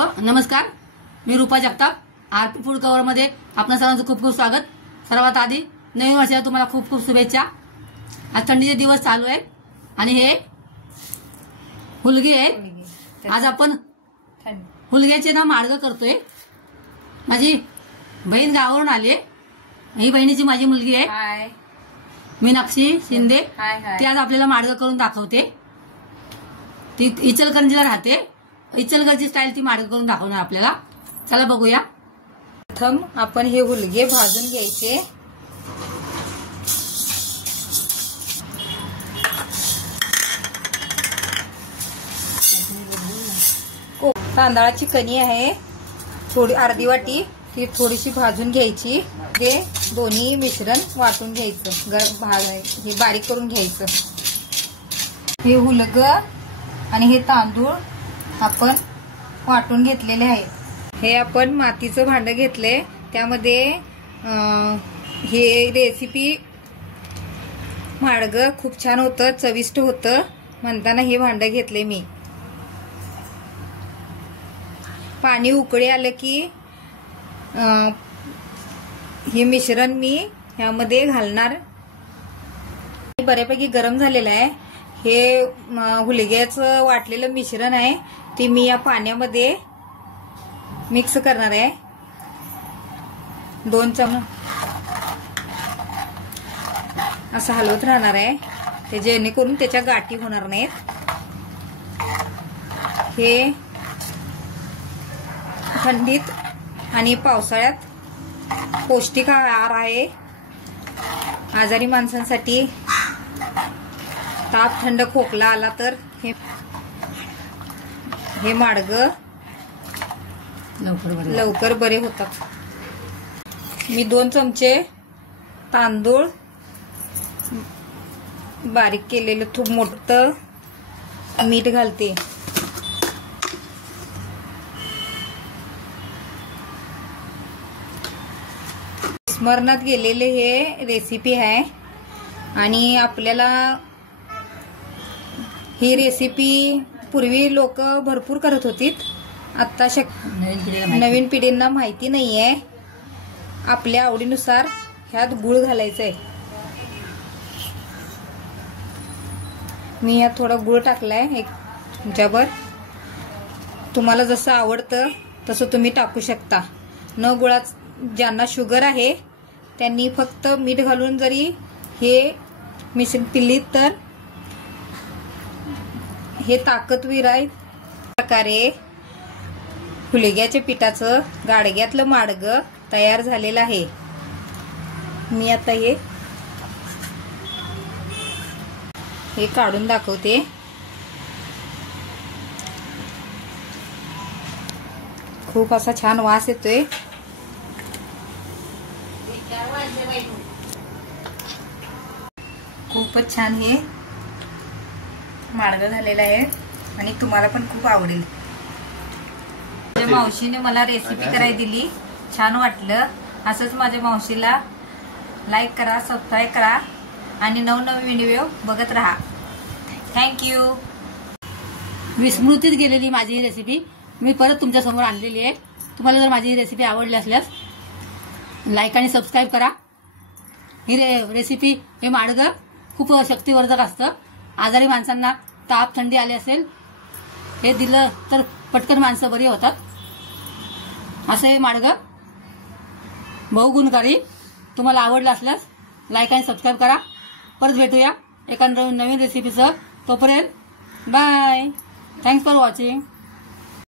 नमस्कार, मी रूपा Jagtap. RP food cover मध्ये आपणा सर्वांचं खूप खूप स्वागत. सर्वात आधी नवीन वर्षाच्या तुम्हाला खूप खूप शुभेच्छा. आज थंडीचे दिवस चालू आहेत आणि हे हुलगे आहे. आज आपण हुलग्याचे ना मार्ग करतोय. माझी बहीण गावावरून आली. ही बहिणीची माझी मुलगी आहे मीनाक्षी शिंदे. ती आज आपल्याला मार्ग करून दाखवते. ती इचलकरंजीला राहते. इचलकरंजी स्टाईल ती मार्ग करून दाखवणार आपल्याला. चला बघूया. प्रथम आपण हे हुलगे भाजून घ्यायचे. तांदळाची कणी आहे थोडी अर्धी वाटी, ती थोडीशी भाजून घ्यायची. ते दोन्ही मिश्रण वाटून घ्यायचं. हे बारीक करून घ्यायचं. हे हुलग आणि हे तांदूळ आपण वाटून घेतलेले आहे. हे आपण मातीचं भांडं घेतले. त्यामध्ये हे रेसिपी माडग खूप छान होतं, चविष्ट होतं म्हणताना हे भांडं घेतले मी. पाणी उकळी आलं की हे मिश्रण मी ह्यामध्ये घालणार. बऱ्यापैकी गरम झालेलं आहे. हे हुलग्याचं वाटलेलं मिश्रण आहे ते मी या पाण्यामध्ये मिक्स करणार आहे. 2 चमचे असं हलवत राहणार आहे ते जेणेकरून त्याच्या गाठी होणार नाहीत. हे थंडीत आणि पावसाळ्यात पौष्टिक आहार आहे. आजारी माणसांसाठी ताप थंड खोकला आला तर हे माडग लवकर बरे होतात. मी 2 चमचे तांदूळ बारीक केलेलं खूप मोठं मीठ घालते. स्मरणात गेलेले हे रेसिपी आहे आणि आपल्याला ही रेसिपी पूर्वी लोक भरपूर करत होती. आता नवीन पिढींना माहिती नाहीये. आपल्या आवडीनुसार ह्यात गूळ घालायचंय. मी ह्यात थोडा गूळ टाकलाय एक चमचाभर. तुम्हाला जसं आवडतं तसं तुम्ही टाकू शकता. न गुळात ज्यांना शुगर आहे त्यांनी फक्त मीठ घालून जरी हे मिश्रण पिली तर हे ताकदवीर आहे. प्रकारे हुलग्याच्या पिठाचं गाडग्यातलं माडग तयार झालेलं आहे. मी आता हे काढून दाखवते. खूप असा छान वास येतोय. खूपच छान हे माडग झालेलं आहे आणि तुम्हाला पण खूप आवडेल. माझ्या मावशीने मला रेसिपी करायला दिली. छान वाटलं. असंच माझ्या मावशीला लाईक करा, सबस्क्राईब करा आणि नवनवीन व्हिडिओ बघत राहा. थँक्यू. विस्मृतीत गेलेली माझी ही रेसिपी मी परत तुमच्या समोर आणलेली आहे. तुम्हाला जर माझी ही रेसिपी आवडली असल्यास लाईक आणि सबस्क्राईब करा. ही रेसिपी हे माडग खूप शक्तिवर्धक असतं. आजारी माणसांना ताप थंडी आली असेल हे दिलं तर पटकन माणसं बरी होतात. असं हे माडग बहुगुणकारी. तुम्हाला आवडलं असल्यास लाईक आणि सबस्क्राईब करा. परत भेटूया एका नवीन रेसिपीचं. तोपर्यंत बाय. Thanks for watching.